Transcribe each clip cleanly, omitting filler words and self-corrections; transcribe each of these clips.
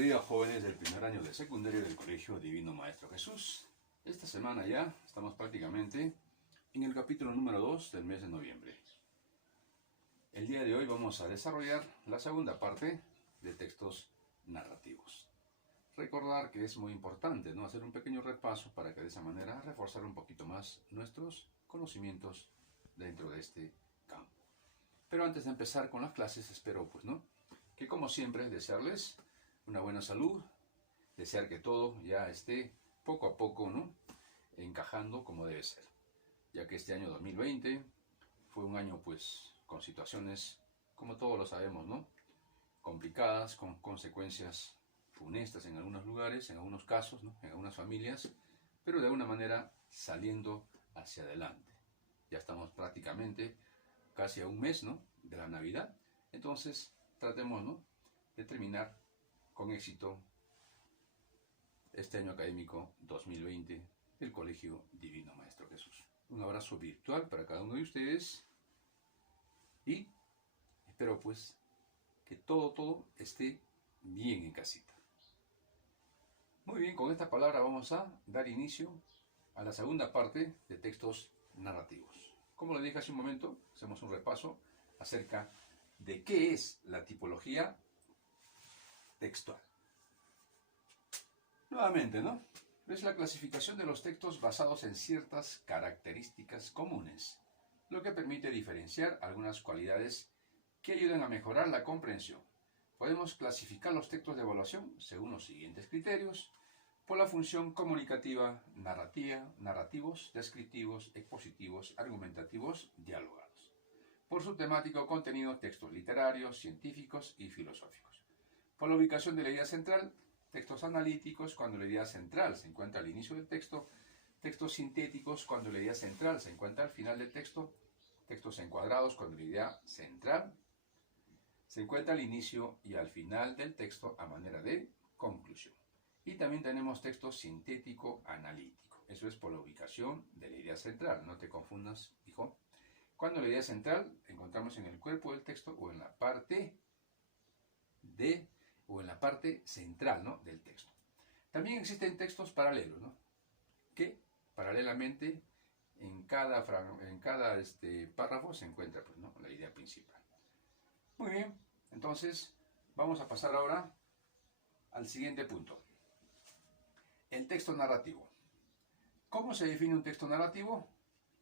días, jóvenes del primer año de secundaria del Colegio Divino Maestro Jesús. Esta semana ya estamos prácticamente en el capítulo número 2 del mes de noviembre. El día de hoy vamos a desarrollar la segunda parte de textos narrativos. Recordar que es muy importante, ¿no?, hacer un pequeño repaso para que de esa manera reforzar un poquito más nuestros conocimientos dentro de este campo. Pero antes de empezar con las clases, espero que como siempre desearles una buena salud, desear que todo ya esté poco a poco, encajando como debe ser, ya que este año 2020 fue un año con situaciones, como todos lo sabemos, complicadas, con consecuencias funestas en algunos lugares, en algunos casos, en algunas familias, pero de alguna manera saliendo hacia adelante. Ya estamos prácticamente casi a un mes, de la Navidad. Entonces tratemos, de terminar con éxito este año académico 2020 del Colegio Divino Maestro Jesús. Un abrazo virtual para cada uno de ustedes y espero que todo esté bien en casita. Muy bien, con esta palabra vamos a dar inicio a la segunda parte de textos narrativos. Como le dije hace un momento, hacemos un repaso acerca de qué es la tipología textual. Nuevamente, es la clasificación de los textos basados en ciertas características comunes, lo que permite diferenciar algunas cualidades que ayudan a mejorar la comprensión. Podemos clasificar los textos de evaluación según los siguientes criterios: por la función comunicativa, narrativos, descriptivos, expositivos, argumentativos, dialogados; por su temática o contenido, textos literarios, científicos y filosóficos; por la ubicación de la idea central, textos analíticos cuando la idea central se encuentra al inicio del texto; textos sintéticos cuando la idea central se encuentra al final del texto; textos encuadrados cuando la idea central se encuentra al inicio y al final del texto a manera de conclusión. Y también tenemos texto sintético-analítico. Eso es por la ubicación de la idea central. No te confundas, hijo. Cuando la idea central encontramos en el cuerpo del texto o en la parte central, del texto. También existen textos paralelos, que paralelamente en cada párrafo se encuentra la idea principal. Muy bien, entonces vamos a pasar ahora al siguiente punto. El texto narrativo. ¿Cómo se define un texto narrativo?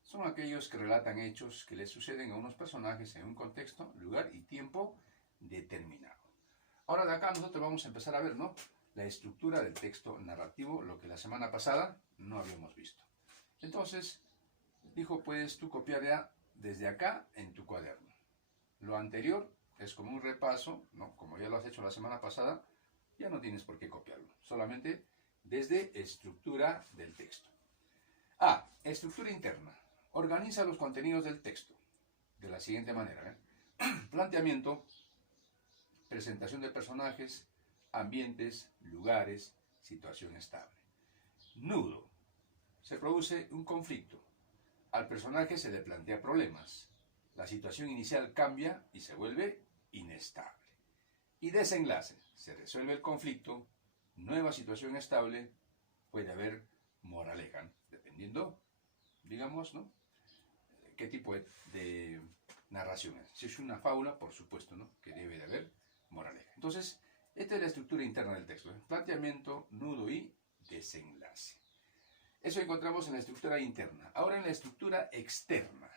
Son aquellos que relatan hechos que les suceden a unos personajes en un contexto, lugar y tiempo determinado. Ahora de acá nosotros vamos a empezar a ver, la estructura del texto narrativo, lo que la semana pasada no habíamos visto. Entonces, dijo, puedes tú copiar ya desde acá en tu cuaderno. Lo anterior es como un repaso, como ya lo has hecho la semana pasada, ya no tienes por qué copiarlo. Solamente desde estructura del texto. Estructura interna. Organiza los contenidos del texto de la siguiente manera. Planteamiento, presentación de personajes, ambientes, lugares, situación estable. Nudo. Se produce un conflicto. Al personaje se le plantea problemas. La situación inicial cambia y se vuelve inestable. Y desenlace. Se resuelve el conflicto, nueva situación estable, puede haber moraleja, dependiendo, qué tipo de narración es. Si es una fábula, por supuesto, que debe de haber moraleja. Entonces, esta es la estructura interna del texto. Planteamiento, nudo y desenlace. Eso encontramos en la estructura interna. Ahora en la estructura externa.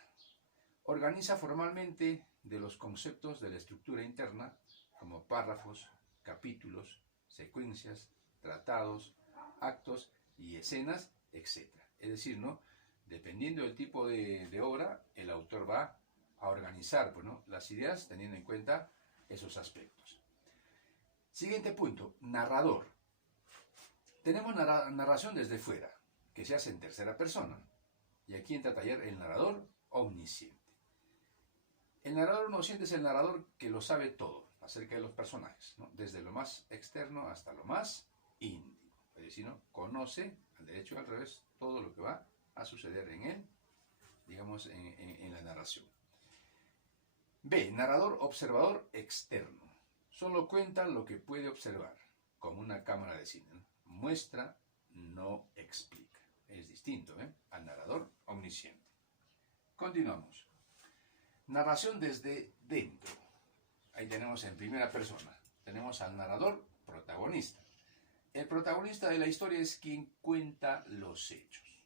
Organiza formalmente de los conceptos de la estructura interna, como párrafos, capítulos, secuencias, tratados, actos y escenas, etc. Es decir, dependiendo del tipo de obra, el autor va a organizar las ideas teniendo en cuenta esos aspectos. Siguiente punto, narrador. Tenemos narración desde fuera, que se hace en tercera persona. Y aquí entra a taller el narrador omnisciente. El narrador omnisciente es el narrador que lo sabe todo acerca de los personajes, desde lo más externo hasta lo más íntimo. Es decir, conoce al derecho y al revés todo lo que va a suceder en él, en la narración. B. Narrador observador externo. Solo cuenta lo que puede observar. como una cámara de cine, ¿no? Muestra, no explica. Es distinto, al narrador omnisciente. Continuamos. Narración desde dentro. Ahí tenemos en primera persona. Tenemos al narrador protagonista. El protagonista de la historia es quien cuenta los hechos.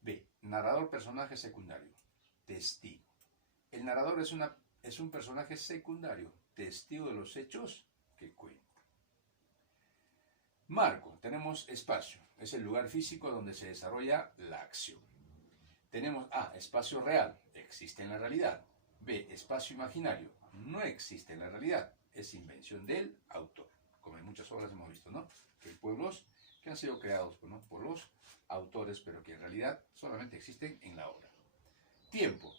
B. Narrador, personaje secundario. Testigo. El narrador es un personaje secundario, testigo de los hechos que cuenta. Marco. Tenemos espacio. Es el lugar físico donde se desarrolla la acción. Tenemos A. Espacio real. Existe en la realidad. B. Espacio imaginario. No existe en la realidad. Es invención del autor. Como en muchas obras hemos visto, ¿no? Que hay pueblos que han sido creados, ¿no?, por los autores, pero que en realidad solamente existen en la obra. Tiempo.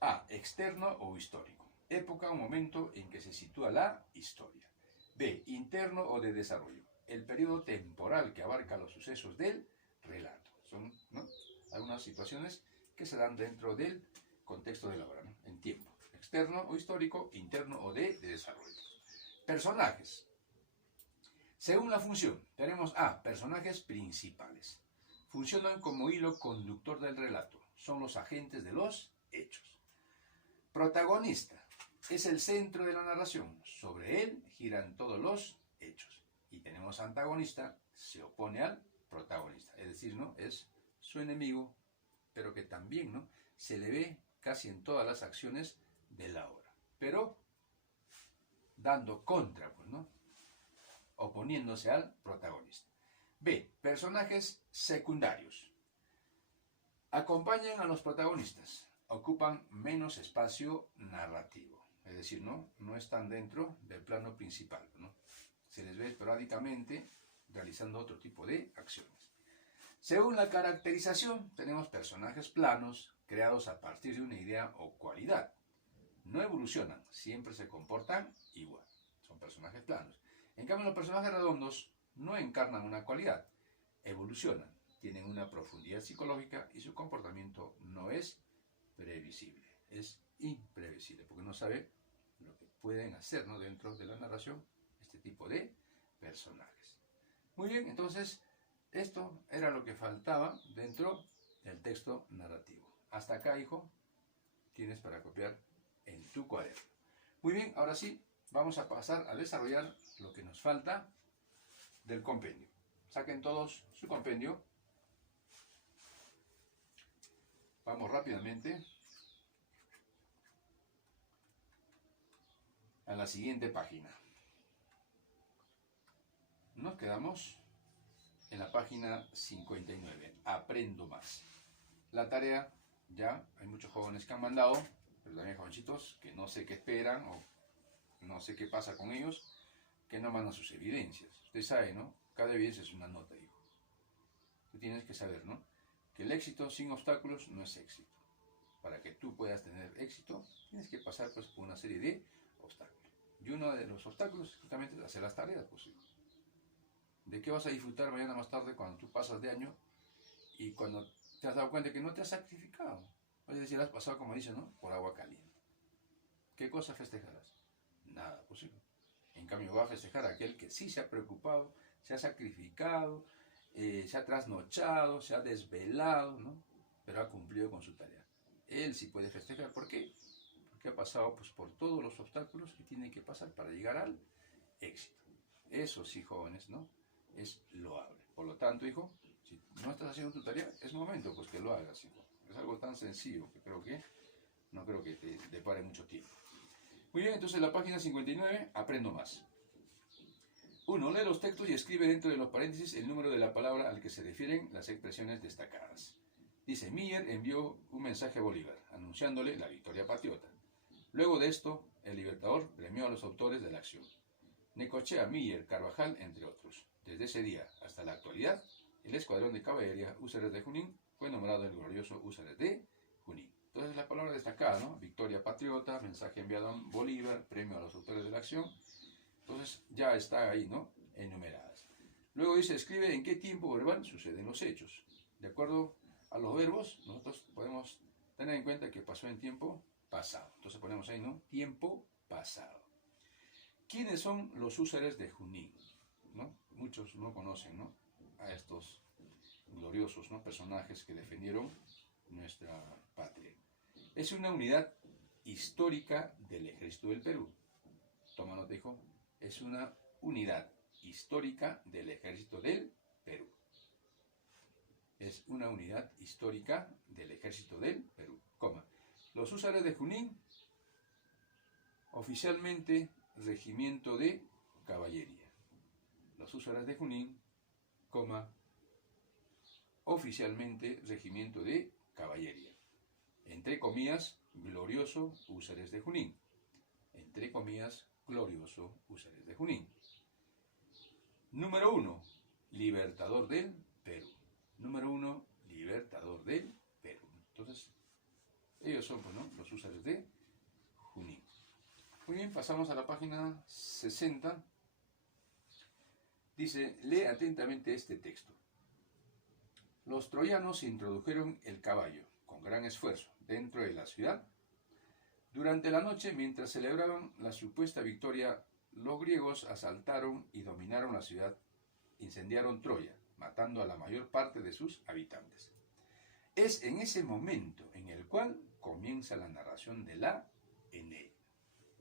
A. Externo o histórico. Época o momento en que se sitúa la historia. B. Interno o de desarrollo. El periodo temporal que abarca los sucesos del relato. Son, ¿no?, algunas situaciones que se dan dentro del contexto de la obra, ¿no?, en tiempo. Externo o histórico, interno o de desarrollo. Personajes. Según la función, tenemos A. Personajes principales. Funcionan como hilo conductor del relato. Son los agentes de los hechos. Protagonista. Es el centro de la narración. Sobre él giran todos los hechos. Y tenemos antagonista. Se opone al protagonista. Es decir, ¿no?, es su enemigo, pero que también, ¿no?, se le ve casi en todas las acciones de la obra. Pero dando contra, pues, ¿no?, oponiéndose al protagonista. B. Personajes secundarios. Acompañan a los protagonistas. Ocupan menos espacio narrativo. Es decir, no están dentro del plano principal, ¿no? Se les ve esporádicamente realizando otro tipo de acciones. Según la caracterización, tenemos personajes planos creados a partir de una idea o cualidad. No evolucionan, siempre se comportan igual. Son personajes planos. En cambio, los personajes redondos no encarnan una cualidad, evolucionan, tienen una profundidad psicológica y su comportamiento no es previsible, es imprevisible, porque no sabe lo que pueden hacer, ¿no?, dentro de la narración este tipo de personajes. Muy bien, entonces esto era lo que faltaba dentro del texto narrativo. Hasta acá, hijo, tienes para copiar en tu cuaderno. Muy bien, ahora sí, vamos a pasar a desarrollar lo que nos falta del compendio. Saquen todos su compendio. Vamos rápidamente a la siguiente página. Nos quedamos en la página 59. Aprendo más. La tarea, ya hay muchos jóvenes que han mandado, pero también jovencitos que no sé qué esperan o no sé qué pasa con ellos, que no mandan sus evidencias. Usted sabe, ¿no? Cada evidencia es una nota, hijo. Tú tienes que saber, ¿no?, que el éxito sin obstáculos no es éxito. Para que tú puedas tener éxito, tienes que pasar, pues, por una serie de obstáculos. Y uno de los obstáculos justamente es hacer las tareas, pues, hijo. ¿De qué vas a disfrutar mañana más tarde cuando tú pasas de año y cuando te has dado cuenta que no te has sacrificado? Es decir, has pasado, como dicen, ¿no?, por agua caliente. ¿Qué cosa festejarás? Nada, pues, hijo. En cambio, va a festejar aquel que sí se ha preocupado, se ha sacrificado, se ha trasnochado, se ha desvelado, ¿no?, pero ha cumplido con su tarea. Él sí puede festejar. ¿Por qué? Porque ha pasado, pues, por todos los obstáculos que tiene que pasar para llegar al éxito. Eso sí, jóvenes, ¿no?, es loable. Por lo tanto, hijo, si no estás haciendo tu tarea, es momento, pues, que lo hagas, hijo. Es algo tan sencillo que no creo que te depare mucho tiempo. Muy bien, entonces la página 59, aprendo más. 1. Lee los textos y escribe dentro de los paréntesis el número de la palabra al que se refieren las expresiones destacadas. Dice, Mier envió un mensaje a Bolívar, anunciándole la victoria patriota. Luego de esto, el Libertador premió a los autores de la acción. Necochea, Mier, Carvajal, entre otros. Desde ese día hasta la actualidad, el escuadrón de caballería Húsares de Junín fue nombrado el glorioso Húsares de Junín. Entonces la palabra destacada, ¿no? Victoria patriota, mensaje enviado a Bolívar, premio a los autores de la acción. Entonces ya está ahí, ¿no?, enumeradas. Luego dice, escribe en qué tiempo verbal suceden los hechos. De acuerdo a los verbos, nosotros podemos tener en cuenta que pasó en tiempo pasado. Entonces ponemos ahí, ¿no?, tiempo pasado. ¿Quiénes son los húsares de Junín? ¿no? Muchos no conocen, ¿no?, a estos gloriosos, ¿no?, personajes que defendieron nuestra patria. Es una unidad histórica del Ejército del Perú. Toma nota, hijo. Es una unidad histórica del Ejército del Perú. Es una unidad histórica del Ejército del Perú. Coma. Los húsares de Junín, oficialmente regimiento de caballería. Los húsares de Junín, coma, oficialmente regimiento de caballería. Entre comillas, glorioso húsares de Junín. Entre comillas, glorioso húsares de Junín. Número 1, libertador del Perú. Número 1, libertador del Perú. Entonces, ellos son, pues, ¿no?, los húsares de Junín. Muy bien, pasamos a la página 60. Dice, lee atentamente este texto. Los troyanos introdujeron el caballo, con gran esfuerzo, dentro de la ciudad. Durante la noche, mientras celebraban la supuesta victoria, los griegos asaltaron y dominaron la ciudad, incendiaron Troya, matando a la mayor parte de sus habitantes. Es en ese momento en el cual comienza la narración de la Eneida.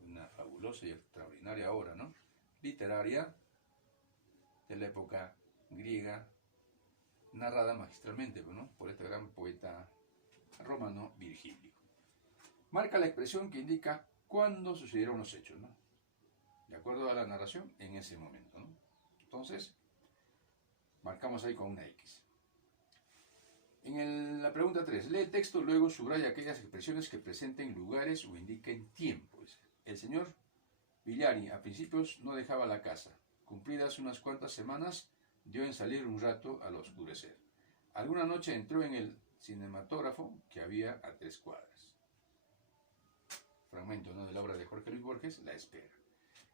Una fabulosa y extraordinaria obra, ¿no?, literaria de la época griega, narrada magistralmente, ¿no?, por este gran poeta romano Virgilio. Marca la expresión que indica cuándo sucedieron los hechos, ¿no?, de acuerdo a la narración en ese momento, ¿no? Entonces, marcamos ahí con una X. En la pregunta 3, lee el texto, luego subraya aquellas expresiones que presenten lugares o indiquen tiempos. El señor Villani a principios no dejaba la casa. Cumplidas unas cuantas semanas, dio en salir un rato al oscurecer. Alguna noche entró en el cinematógrafo que había a 3 cuadras. Fragmento, ¿no?, de la obra de Jorge Luis Borges, La espera.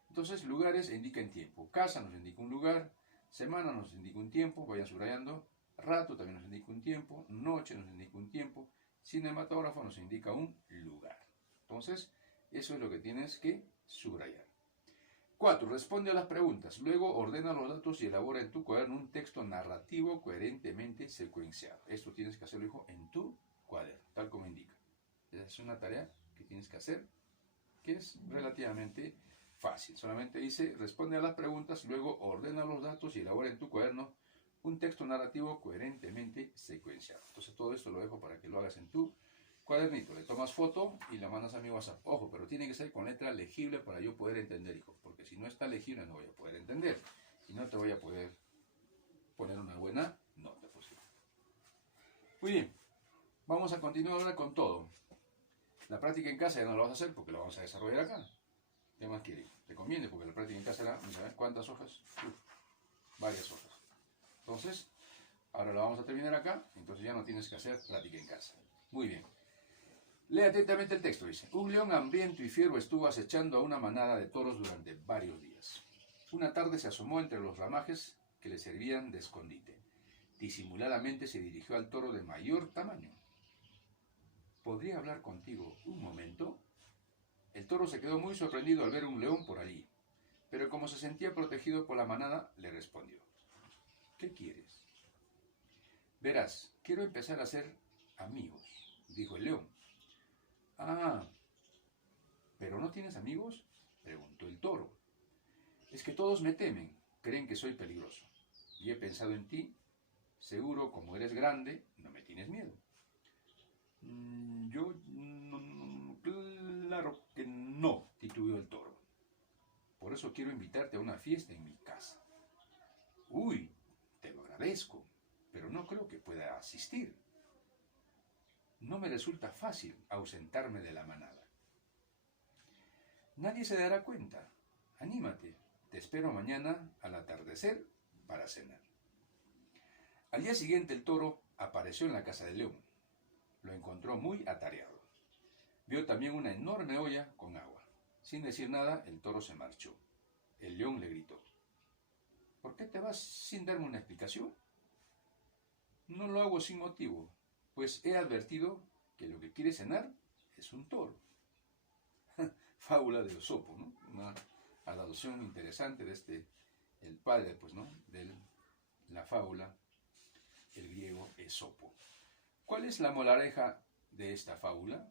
Entonces, lugares indican tiempo. Casa nos indica un lugar, semana nos indica un tiempo, vayan subrayando. Rato también nos indica un tiempo, noche nos indica un tiempo, cinematógrafo nos indica un lugar. Entonces, eso es lo que tienes que subrayar. 4. Responde a las preguntas. Luego ordena los datos y elabora en tu cuaderno un texto narrativo coherentemente secuenciado. Esto tienes que hacerlo, hijo, en tu cuaderno, tal como indica. Esa es una tarea que tienes que hacer, que es relativamente fácil. Solamente dice, responde a las preguntas, luego ordena los datos y elabora en tu cuaderno un texto narrativo coherentemente secuenciado. Entonces todo esto lo dejo para que lo hagas en tu cuadernito. Le tomas foto y la mandas a mi WhatsApp. Ojo, pero tiene que ser con letra legible para yo poder entender, hijo. Porque si no está legible no voy a poder entender. Y no te voy a poder poner una buena nota posible. Muy bien. Vamos a continuar ahora con todo. La práctica en casa ya no la vas a hacer porque la vamos a desarrollar acá. ¿Qué más quieres? Te conviene porque la práctica en casa era, ¿sabes cuántas hojas? Varias hojas. Entonces, ahora lo vamos a terminar acá, entonces ya no tienes que hacer práctica en casa. Muy bien. Lee atentamente el texto, dice. Un león hambriento y fiero estuvo acechando a una manada de toros durante varios días. Una tarde se asomó entre los ramajes que le servían de escondite. Disimuladamente se dirigió al toro de mayor tamaño. ¿Podría hablar contigo un momento? El toro se quedó muy sorprendido al ver un león por allí, pero como se sentía protegido por la manada, le respondió. ¿Qué quieres? Verás, quiero empezar a ser amigos, dijo el león. Ah, ¿pero no tienes amigos?, preguntó el toro. Es que todos me temen, creen que soy peligroso. Y he pensado en ti, seguro como eres grande, no me tienes miedo. Claro que no, titubeó el toro. Por eso quiero invitarte a una fiesta en mi casa. Uy, te lo agradezco, pero no creo que pueda asistir. No me resulta fácil ausentarme de la manada. Nadie se dará cuenta. Anímate, te espero mañana al atardecer para cenar. Al día siguiente el toro apareció en la casa del león. Lo encontró muy atareado. Vio también una enorme olla con agua. Sin decir nada, el toro se marchó. El león le gritó. ¿Por qué te vas sin darme una explicación? No lo hago sin motivo, pues he advertido que lo que quiere cenar es un toro. Fábula de Esopo, ¿no? Una adaptación interesante de este el padre, pues, ¿no?, de la fábula, el griego Esopo. ¿Cuál es la moraleja de esta fábula?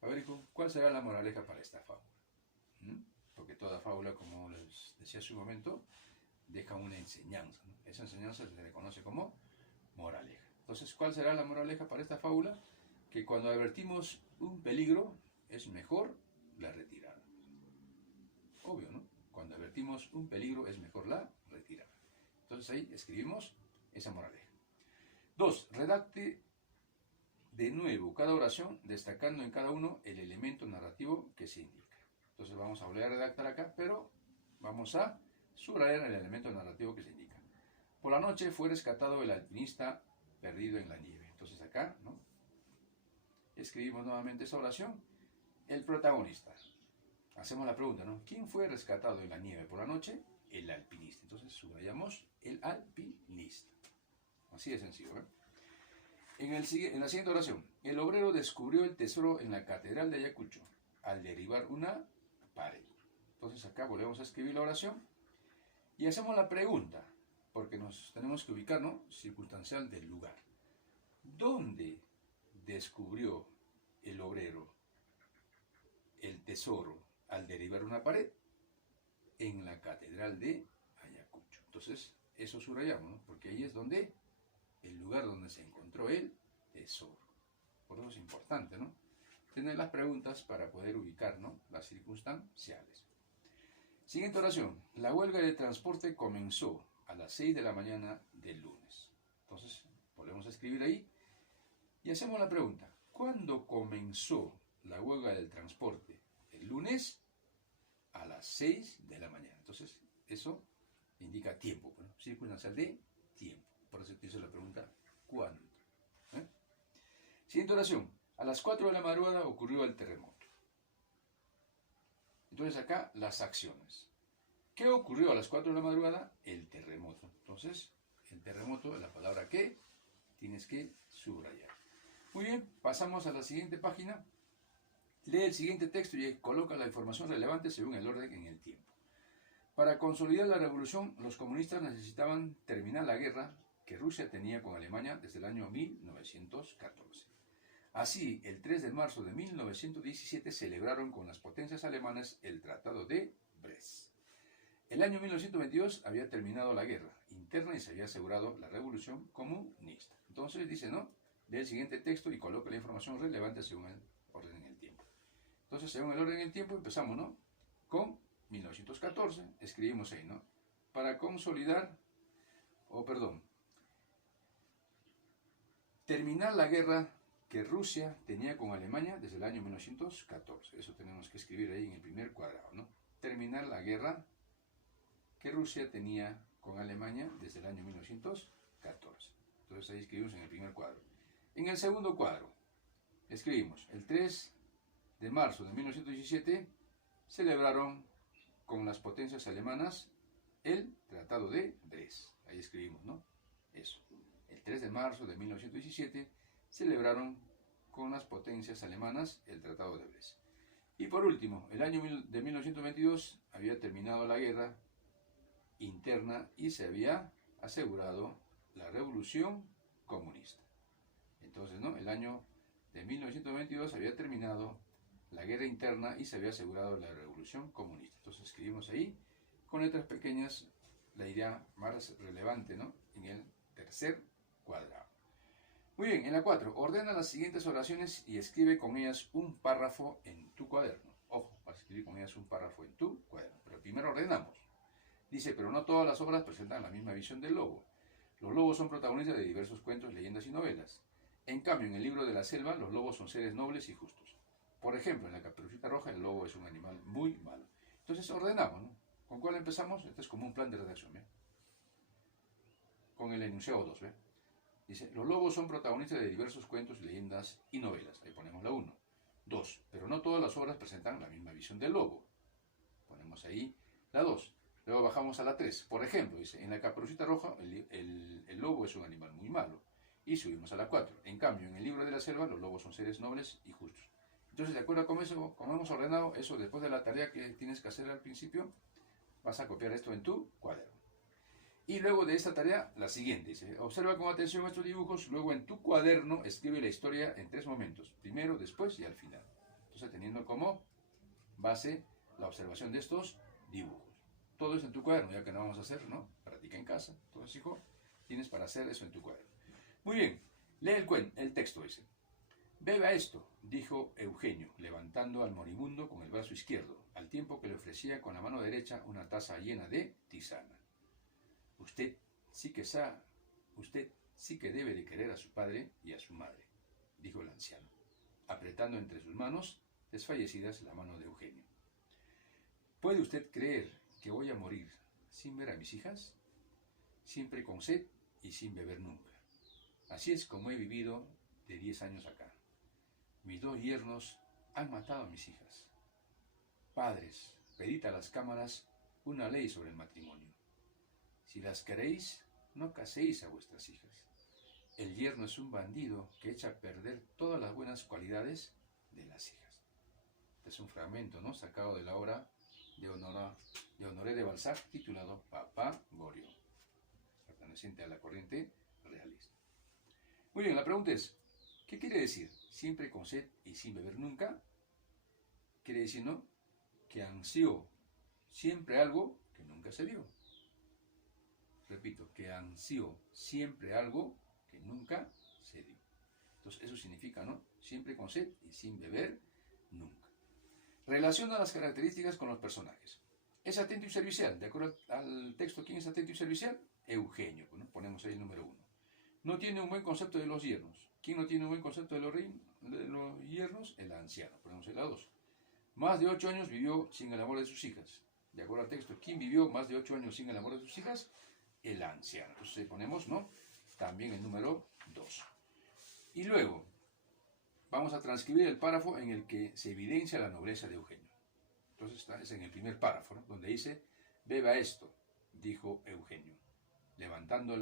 A ver, hijo, ¿cuál será la moraleja para esta fábula? Porque toda fábula, como les decía hace un momento, deja una enseñanza, ¿no? Esa enseñanza se le conoce como moraleja. Entonces, ¿cuál será la moraleja para esta fábula? Que cuando advertimos un peligro, es mejor la retirada. Obvio, ¿no? Cuando advertimos un peligro, es mejor la retirada. Entonces ahí escribimos esa moraleja. 2. Redacte de nuevo cada oración, destacando en cada uno el elemento narrativo que se indica. Entonces vamos a volver a redactar acá, pero vamos a subrayar el elemento narrativo que se indica. Por la noche fue rescatado el alpinista perdido en la nieve. Entonces acá, ¿no?, escribimos nuevamente esa oración. El protagonista. Hacemos la pregunta, ¿no? ¿Quién fue rescatado en la nieve por la noche? El alpinista. Entonces subrayamos el alpinista. Así de sencillo, ¿eh? En la siguiente oración, el obrero descubrió el tesoro en la catedral de Ayacucho al derribar una pared. Entonces acá volvemos a escribir la oración y hacemos la pregunta, porque nos tenemos que ubicar, ¿no?, circunstancial del lugar. ¿Dónde descubrió el obrero el tesoro al derribar una pared? En la catedral de Ayacucho. Entonces, eso subrayamos, ¿no?, porque ahí es donde, el lugar donde se encontró el tesoro. Por eso es importante, ¿no?, tener las preguntas para poder ubicar, ¿no?, las circunstanciales. Siguiente oración. La huelga de transporte comenzó a las 6 de la mañana del lunes. Entonces, volvemos a escribir ahí y hacemos la pregunta. ¿Cuándo comenzó la huelga del transporte? El lunes a las 6 de la mañana. Entonces, eso indica tiempo, ¿no?, circunstancial de tiempo. Por eso te hice la pregunta, ¿cuándo? Siguiente oración. A las 4 de la madrugada ocurrió el terremoto. Entonces acá las acciones. ¿Qué ocurrió a las 4 de la madrugada? El terremoto. Entonces, el terremoto, la palabra que tienes que subrayar. Muy bien, pasamos a la siguiente página. Lee el siguiente texto y coloca la información relevante según el orden en el tiempo. Para consolidar la revolución, los comunistas necesitaban terminar la guerra que Rusia tenía con Alemania desde el año 1914. Así, el 3 de marzo de 1917 celebraron con las potencias alemanas el Tratado de Brest. El año 1922 había terminado la guerra interna y se había asegurado la revolución comunista. Entonces dice, ¿no?, lee el siguiente texto y coloca la información relevante según el orden en el tiempo. Entonces, según el orden en el tiempo, empezamos, ¿no?, con 1914, escribimos ahí, ¿no?, para consolidar, terminar la guerra que Rusia tenía con Alemania desde el año 1914. Eso tenemos que escribir ahí en el primer cuadrado, ¿no? Terminar la guerra que Rusia tenía con Alemania desde el año 1914. Entonces ahí escribimos en el primer cuadro. En el segundo cuadro, escribimos, el 3 de marzo de 1917 celebraron con las potencias alemanas el Tratado de Brest. Ahí escribimos, ¿no?, eso. El 3 de marzo de 1917 celebraron con las potencias alemanas el Tratado de Brest. Y por último, el año de 1922 había terminado la guerra interna y se había asegurado la revolución comunista. Entonces, ¿no?, el año de 1922 había terminado la guerra interna y se había asegurado la revolución comunista. Entonces escribimos ahí con letras pequeñas la idea más relevante, ¿no?, en el tercer cuadrado. Muy bien, en la 4, ordena las siguientes oraciones y escribe con ellas un párrafo en tu cuaderno. Ojo, vas a escribir con ellas un párrafo en tu cuaderno. Pero primero ordenamos. Dice, pero no todas las obras presentan la misma visión del lobo. Los lobos son protagonistas de diversos cuentos, leyendas y novelas. En cambio, en el libro de la selva, los lobos son seres nobles y justos. Por ejemplo, en la Caperucita Roja, el lobo es un animal muy malo. Entonces ordenamos, ¿no? ¿Con cuál empezamos? Este es como un plan de redacción, ¿ve? Con el enunciado 2, ¿ve? Dice, los lobos son protagonistas de diversos cuentos, leyendas y novelas. Ahí ponemos la 1. 2. Pero no todas las obras presentan la misma visión del lobo. Ponemos ahí la 2. Luego bajamos a la 3. Por ejemplo, dice, en la Caperucita Roja el lobo es un animal muy malo. Y subimos a la 4. En cambio, en el libro de la selva los lobos son seres nobles y justos. Entonces, de acuerdo con eso, como hemos ordenado eso, después de la tarea que tienes que hacer al principio, vas a copiar esto en tu cuaderno. Y luego de esta tarea, la siguiente, dice, observa con atención estos dibujos, luego en tu cuaderno escribe la historia en 3 momentos, primero, después y al final. Entonces, teniendo como base la observación de estos dibujos. Todo eso en tu cuaderno, ya que no vamos a hacer, ¿no? Practica en casa. Entonces, hijo, tienes para hacer eso en tu cuaderno. Muy bien, lee el texto ese. Beba esto, dijo Eugenio, levantando al moribundo con el brazo izquierdo, al tiempo que le ofrecía con la mano derecha una taza llena de tisana. Usted sí que debe de querer a su padre y a su madre, dijo el anciano, apretando entre sus manos desfallecidas la mano de Eugenio. ¿Puede usted creer que voy a morir sin ver a mis hijas? Siempre con sed y sin beber nunca. Así es como he vivido de 10 años acá. Mis 2 yernos han matado a mis hijas. Padres, pedid a las cámaras una ley sobre el matrimonio. Si las queréis, no caséis a vuestras hijas. El yerno es un bandido que echa a perder todas las buenas cualidades de las hijas. Este es un fragmento, ¿no?, sacado de la obra de Honoré de Balzac, titulado Papá Goriot, perteneciente a la corriente realista. Muy bien, la pregunta es, ¿qué quiere decir? Siempre con sed y sin beber nunca. Quiere decir, ¿no?, que ansió siempre algo que nunca se dio. Repito, que ansió siempre algo que nunca se dio. Entonces, eso significa, ¿no?, siempre con sed y sin beber nunca. Relaciona las características con los personajes. Es atento y servicial. De acuerdo al texto, ¿quién es atento y servicial? Eugenio, ¿no? Ponemos ahí el número 1. No tiene un buen concepto de los yernos. ¿Quién no tiene un buen concepto de los yernos? El anciano. Ponemos ahí la 2. Más de 8 años vivió sin el amor de sus hijas. De acuerdo al texto, ¿quién vivió más de 8 años sin el amor de sus hijas? El anciano. Entonces ahí ponemos, ¿no?, también el número 2. Y luego vamos a transcribir el párrafo en el que se evidencia la nobleza de Eugenio. Entonces es en el primer párrafo, ¿no?, donde dice, beba esto, dijo Eugenio, levantando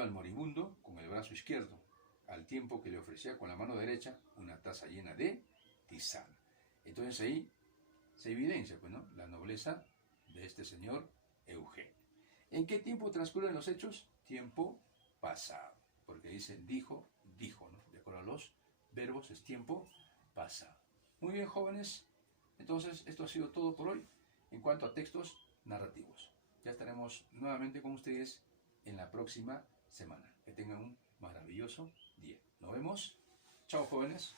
al moribundo con el brazo izquierdo, al tiempo que le ofrecía con la mano derecha una taza llena de tisana. Entonces ahí se evidencia, pues, ¿no?, la nobleza de este señor Eugenio. ¿En qué tiempo transcurren los hechos? Tiempo pasado, porque dice dijo, ¿no? De acuerdo a los verbos es tiempo pasado. Muy bien, jóvenes, entonces esto ha sido todo por hoy en cuanto a textos narrativos. Ya estaremos nuevamente con ustedes en la próxima semana. Que tengan un maravilloso día. Nos vemos. Chao, jóvenes.